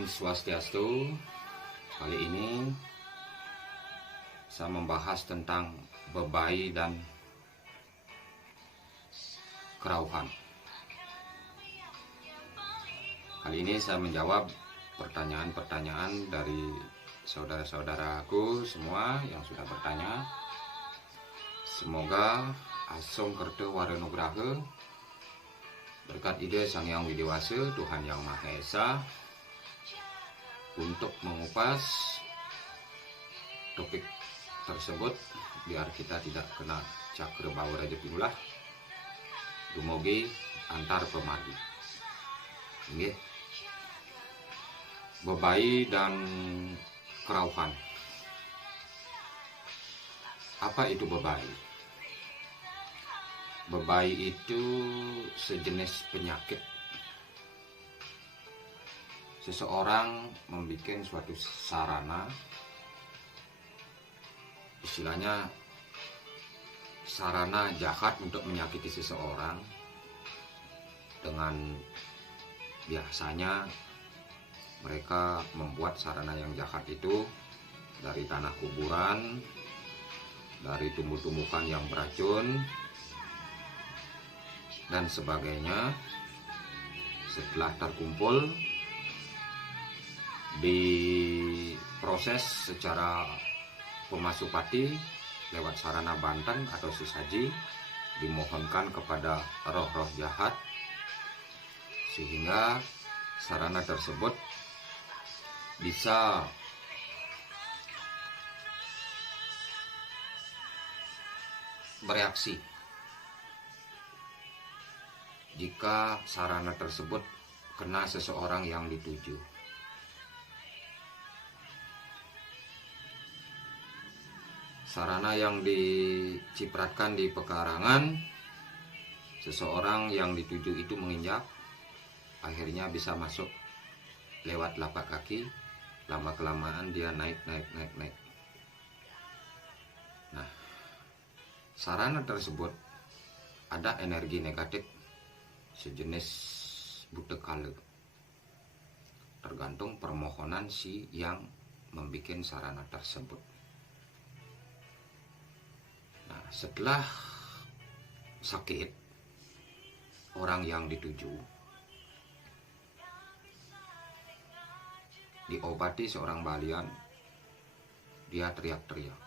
Om Swastiastu. Kali ini saya membahas tentang bebai dan kerauhan. Kali ini saya menjawab pertanyaan-pertanyaan dari saudara-saudaraku semua yang sudah bertanya. Semoga Asong Kerto Warenugraha, berkat ide Sang Hyang Widiwasa, Tuhan Yang Maha Esa, untuk mengupas topik tersebut biar kita tidak kena cakra bau raja pinulah dumugi antar pemargi. Nggih. Bebai dan kerauhan. Apa itu bebai? Bebai itu sejenis penyakit. Seseorang membuat suatu sarana, istilahnya sarana jahat untuk menyakiti seseorang, dengan biasanya mereka membuat sarana yang jahat itu dari tanah kuburan, dari tumbuh-tumbuhan yang beracun, dan sebagainya. Setelah terkumpul, diproses secara pemasupati lewat sarana bantan atau sesaji, dimohonkan kepada roh-roh jahat sehingga sarana tersebut bisa bereaksi jika sarana tersebut kena seseorang yang dituju. Sarana yang dicipratkan di pekarangan, seseorang yang dituju itu menginjak, akhirnya bisa masuk lewat lapak kaki. Lama kelamaan dia naik. Nah, sarana tersebut ada energi negatif sejenis butekale, tergantung permohonan si yang membuat sarana tersebut. Nah, setelah sakit orang yang dituju, diobati seorang balian, dia teriak-teriak.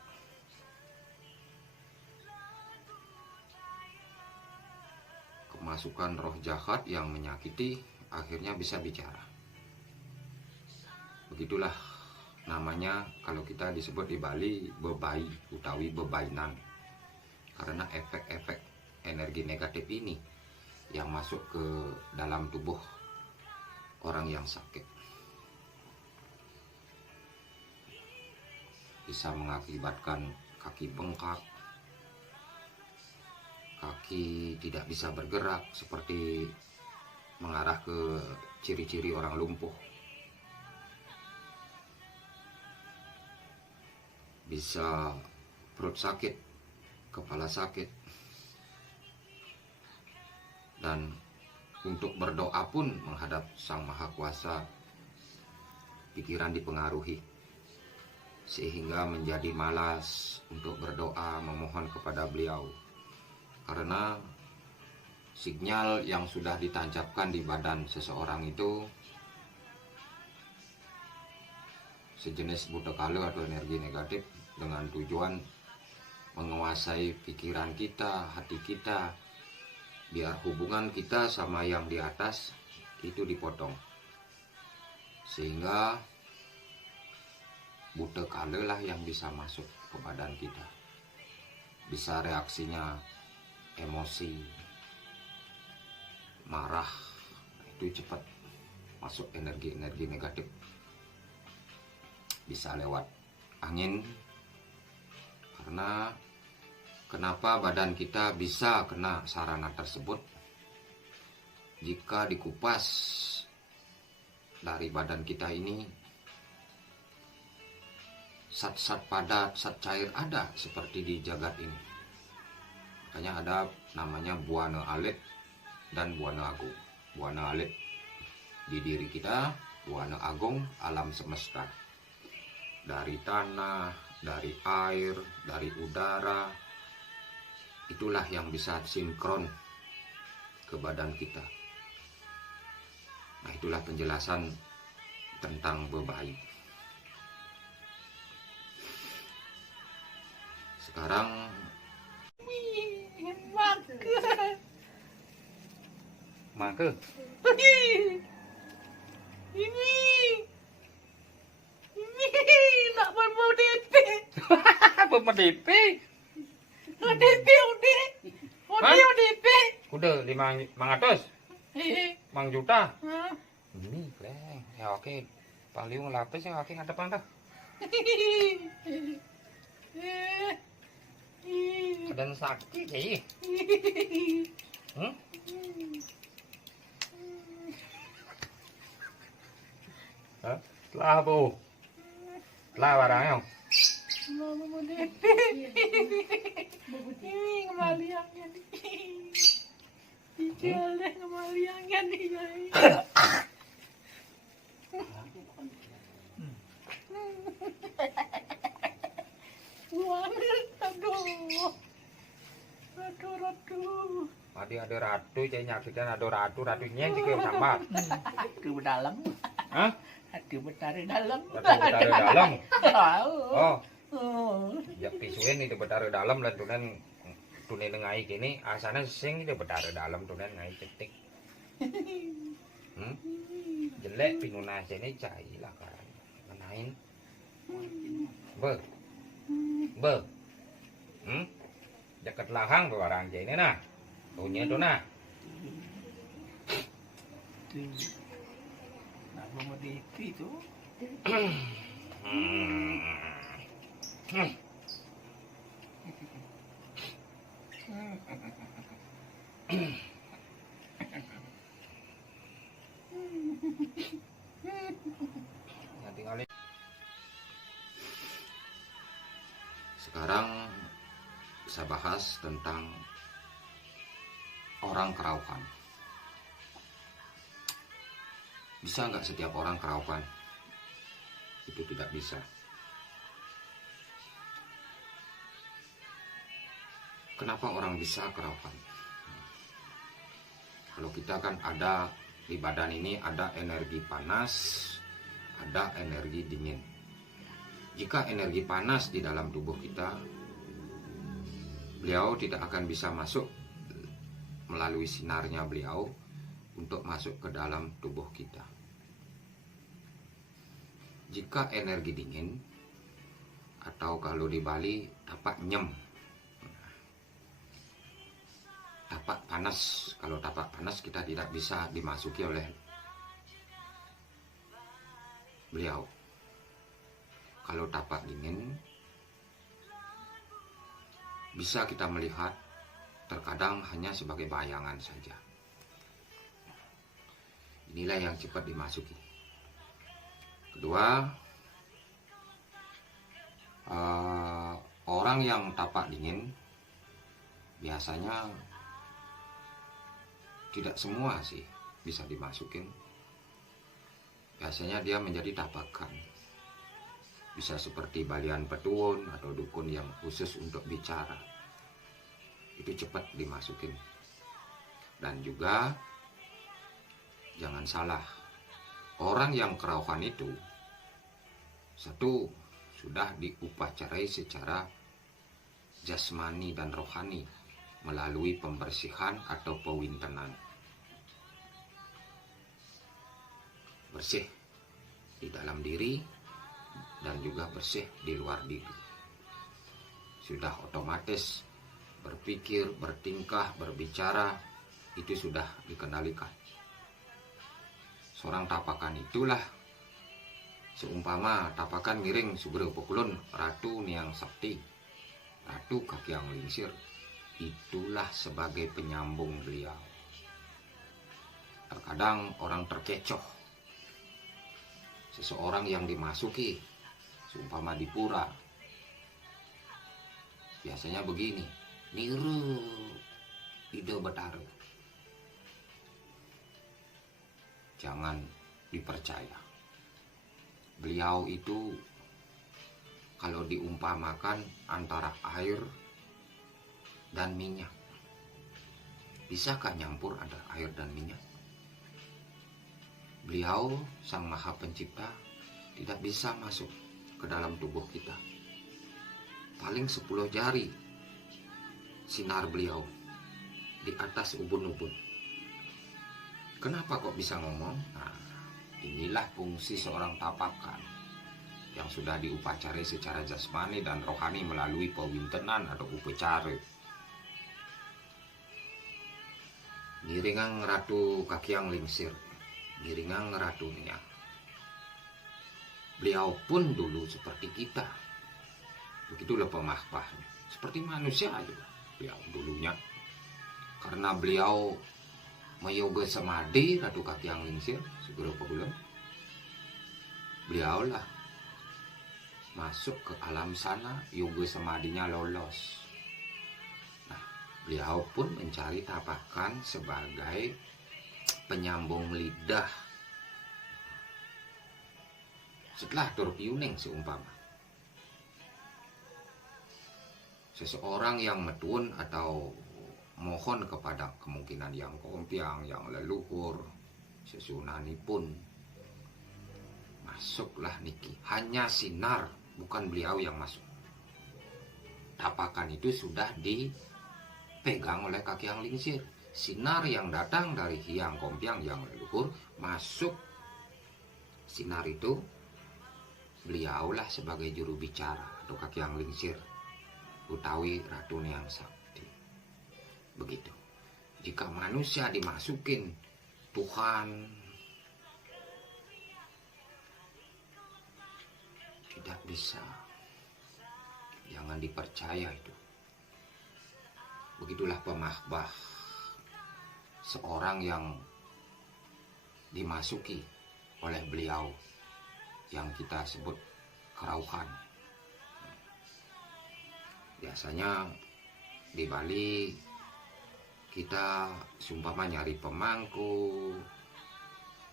Kemasukan roh jahat yang menyakiti akhirnya bisa bicara. Begitulah namanya kalau kita disebut di Bali bebai utawi bebainan, karena efek-efek energi negatif ini yang masuk ke dalam tubuh orang yang sakit bisa mengakibatkan kaki bengkak, kaki tidak bisa bergerak, seperti mengarah ke ciri-ciri orang lumpuh. Bisa perut sakit, kepala sakit, dan untuk berdoa pun menghadap Sang Maha Kuasa, pikiran dipengaruhi sehingga menjadi malas untuk berdoa memohon kepada beliau, karena sinyal yang sudah ditancapkan di badan seseorang itu sejenis butekale atau energi negatif dengan tujuan menguasai pikiran kita, hati kita, biar hubungan kita sama yang di atas itu dipotong, sehingga butekale lah yang bisa masuk ke badan kita. Bisa reaksinya emosi, marah, itu cepat masuk energi-energi negatif. Bisa lewat angin. Karena kenapa badan kita bisa kena sarana tersebut? Jika dikupas dari badan kita ini, zat-zat padat, zat cair ada seperti di jagat ini. Makanya ada namanya buana alit dan buana agung. Buana alit di diri kita, Wana Agung alam semesta. Dari tanah, dari air, dari udara, itulah yang bisa sinkron ke badan kita. Nah, itulah penjelasan tentang bebayi. Sekarang maka ini nak mau DP. apa DP? DP udah DP. Udah 500 mang juta. Hah? Ini kleng. Ya oke. Paling lapis ya oke ngadep anda. Dan sakit ya. Hmm? Hah? Telah bu. Telah barangnya. Mau DP. Ini kembaliannya nih. Dijual deh kembaliannya nih. Aduh. Tadi ada ratu, saya nyaksikan ada ratunya juga sama. Hati dalam. Hah? Hati betari dalam. Ratu betara dalam. Oh. Oh, ya pisuin itu betara dalam lah tunen nengai gini, asana sing itu betara dalam tunen ngai cetik. Jelek pinuna sini cai lah kan. Menain. Be. Dekat lahang tuh orang ini nah. Tuhnya tuh nah. Nak mau DP tu. Sekarang saya bahas tentang orang keraukan. Bisa nggak setiap orang keraukan? Itu tidak bisa. Kenapa orang bisa keraukan? Kalau kita kan ada di badan ini ada energi panas, ada energi dingin. Jika energi panas di dalam tubuh kita, beliau tidak akan bisa masuk melalui sinarnya beliau untuk masuk ke dalam tubuh kita. Jika energi dingin, atau kalau di Bali tapak nyem, tapak panas. Kalau tapak panas kita tidak bisa dimasuki oleh beliau. Kalau tapak dingin bisa kita melihat, terkadang hanya sebagai bayangan saja. Inilah yang cepat dimasuki. Kedua, orang yang tapak dingin biasanya tidak semua sih bisa dimasukin. Biasanya dia menjadi tapakan. Bisa seperti balian petuun atau dukun yang khusus untuk bicara. Itu cepat dimasukin. Dan juga jangan salah, orang yang keraukan itu satu sudah diupacarai secara jasmani dan rohani melalui pembersihan atau pewintenan. Bersih di dalam diri dan juga bersih di luar diri. Sudah otomatis berpikir, bertingkah, berbicara itu sudah dikendalikan. Seorang tapakan itulah seumpama tapakan miring Sugro Pokulun Ratu Niang Sakti, Ratu Kakiang Lingsir, itulah sebagai penyambung beliau. Terkadang orang terkecoh. Seseorang yang dimasuki seumpama di pura, biasanya begini, niru ide betara. Jangan dipercaya. beliau itu kalau diumpamakan antara air dan minyak. Bisakah nyampur antara air dan minyak? Beliau, Sang Maha Pencipta, tidak bisa masuk ke dalam tubuh kita. Paling 10 jari sinar beliau di atas ubun-ubun. Kenapa kok bisa ngomong? Nah, inilah fungsi seorang tapakan yang sudah diupacarai secara jasmani dan rohani melalui pewintenan atau upacara. Giringang Ratu Kakiang Lingsir, giringang Ratu Nia. Beliau pun dulu seperti kita. Begitulah pemahpahnya. Seperti manusia juga beliau dulunya. Karena beliau meyoga samadhi Ratu Kakiang Lingsir seberapa bulan. Beliaulah masuk ke alam sana, yoga samadhinya lolos. Nah, beliau pun mencari tapakan sebagai penyambung lidah. Setelah turpiuning seumpama seseorang yang medun atau mohon kepada kemungkinan yang kompiang, yang leluhur, sesunani pun masuklah niki. Hanya sinar, bukan beliau yang masuk. Tapakan itu sudah dipegang oleh Kakiang Lingsir. Sinar yang datang dari Hyang Kompiang yang leluhur masuk. Sinar itu beliaulah sebagai juru bicara atau Kakiang Lingsir utawi Ratu Nyang Sakti. Begitu. Jika manusia dimasukin Tuhan tidak bisa. Jangan dipercaya itu. Begitulah pemahbah seorang yang dimasuki oleh beliau yang kita sebut kerauhan. Biasanya di Bali kita sumpama nyari pemangku,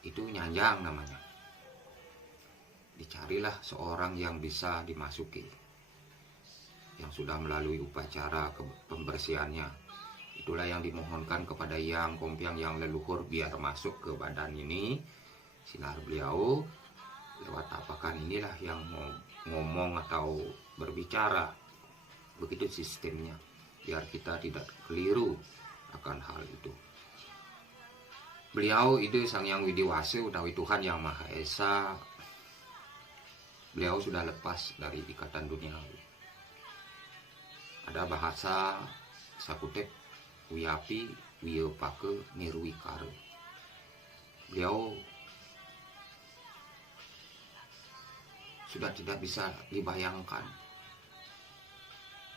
itu nyanjang namanya. Dicarilah seorang yang bisa dimasuki, yang sudah melalui upacara pembersihannya. Itulah yang dimohonkan kepada Hyang Kompiang yang leluhur biar masuk ke badan ini. Sinar beliau lewat tapakan inilah yang ngomong atau berbicara. Begitu sistemnya, biar kita tidak keliru akan hal itu. Beliau itu Sang Hyang Widiwasa utawi Tuhan Yang Maha Esa. Beliau sudah lepas dari ikatan duniawi. Ada bahasa Sakutep Wiyapi Wiyopake Nirwikare. Beliau sudah tidak bisa dibayangkan,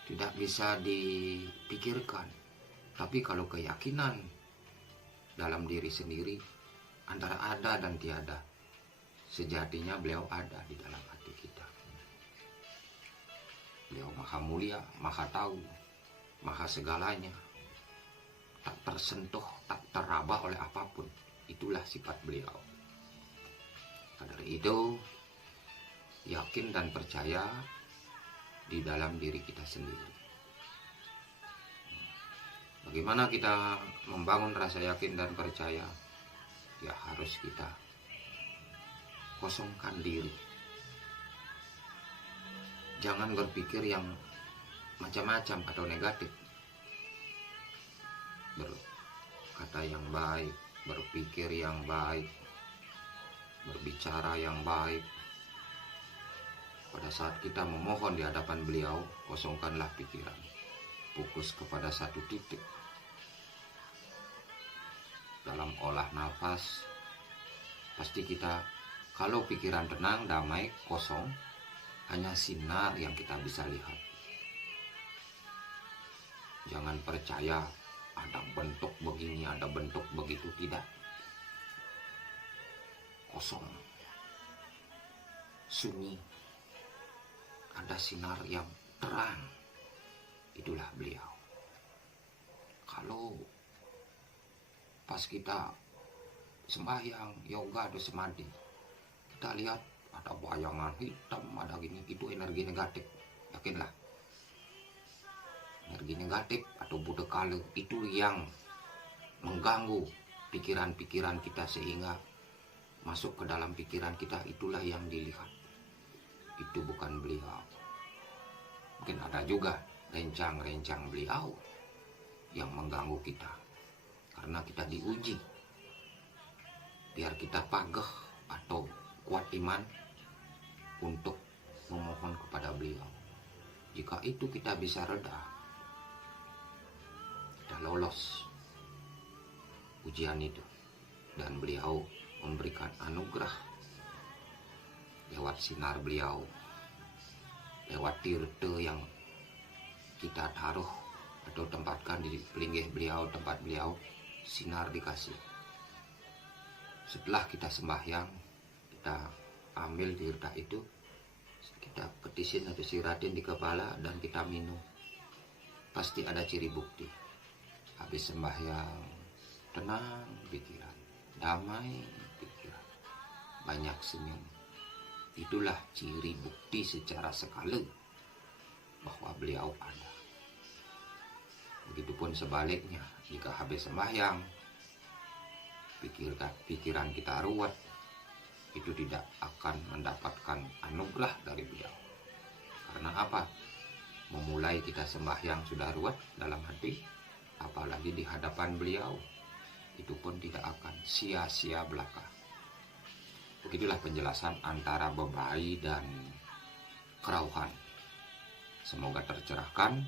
tidak bisa dipikirkan. Tapi kalau keyakinan dalam diri sendiri antara ada dan tiada, sejatinya beliau ada di dalam hati kita. Beliau maha mulia, maha tahu, maha segalanya, tak tersentuh, tak terabah oleh apapun. Itulah sifat beliau. Dari itu yakin dan percaya di dalam diri kita sendiri. Bagaimana kita membangun rasa yakin dan percaya? Ya harus kita kosongkan diri. Jangan berpikir yang macam-macam atau negatif. Berkata yang baik, berpikir yang baik, berbicara yang baik. Pada saat kita memohon di hadapan beliau, kosongkanlah pikiran. Fokus kepada satu titik. Dalam olah nafas, pasti kita, kalau pikiran tenang, damai, kosong, hanya sinar yang kita bisa lihat. Jangan percaya ada bentuk begini, ada bentuk begitu, tidak. Kosong, sunyi, ada sinar yang terang. Itulah beliau. Kalau pas kita sembahyang, yoga atau samadhi, kita lihat ada bayangan hitam, ada gini, itu energi negatif. Yakinlah, energi negatif atau buta kala itu yang mengganggu pikiran-pikiran kita sehingga masuk ke dalam pikiran kita, itulah yang dilihat. Itu bukan beliau. Mungkin ada juga rencang-rencang beliau yang mengganggu kita karena kita diuji biar kita pagah atau kuat iman untuk memohon kepada beliau. Jika itu kita bisa reda, kita lolos ujian itu, dan beliau memberikan anugerah lewat sinar beliau, lewat tirte yang kita taruh atau tempatkan di pelinggih beliau, tempat beliau, sinar dikasih. Setelah kita sembahyang, kita ambil tirta itu, kita petisin atau siratin di kepala dan kita minum. Pasti ada ciri bukti. Habis sembahyang, tenang pikiran, damai pikiran, banyak senyum. Itulah ciri bukti secara skala bahwa beliau ada. Begitupun sebaliknya, jika habis sembahyang pikiran kita ruwet, itu tidak akan mendapatkan anugerah dari beliau. Karena apa? Memulai kita sembahyang sudah ruwet dalam hati, apalagi di hadapan beliau, itu pun tidak akan sia-sia belaka. Begitulah penjelasan antara bebai dan kerauhan. Semoga tercerahkan.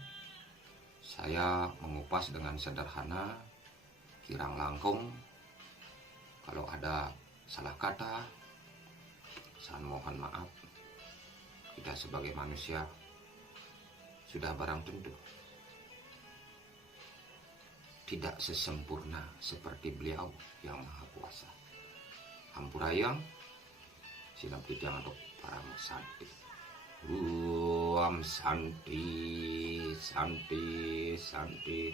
Saya mengupas dengan sederhana, kirang langkung. Kalau ada salah kata, saya mohon maaf. Kita sebagai manusia sudah barang tentu tidak sesempurna seperti beliau yang maha kuasa. Hampurayang, sinaptujang untuk para santi. Santi, santi, santi.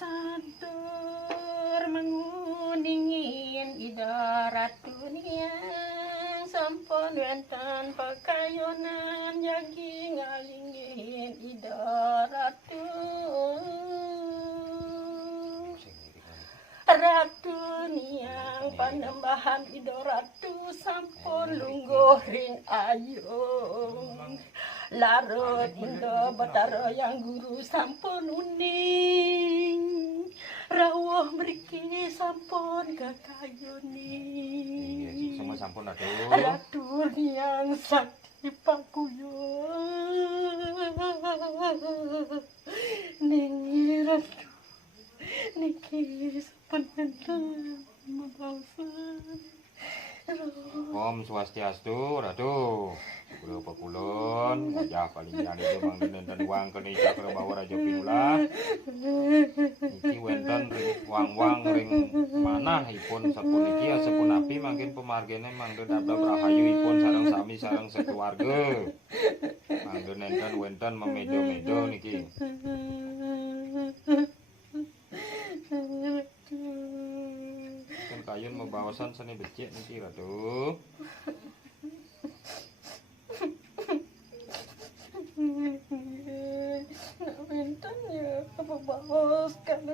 Sadur menguningin idarat dunia, sampun wenten pekayonan jagi ngalingin idarat Ratu niang panembahan idoratu sampun lungguh ring ayung, larut benda batara yang guru sampun uning, rawuh mriki sampun kakayuni. Semua sampun aduh. Ratu niang sakti pakuyung, ning ratu niki sepenenten mabasan. Om Swastiastu, Ratu. Kulo pekulon, wajah paling jane itu mang nenten uang kene isa karo bawa raja pinula. Iki wenten wang-wang ring manahipun sapuniki asapun api mangkin pemargene mangke dabdab rahayuipun sareng sami sareng sekeluarga. Mangke nenten wenten memedo-medo niki. Kan kayun membawasan seni becik niki Ratu. Nak wenten ya apa bawas kan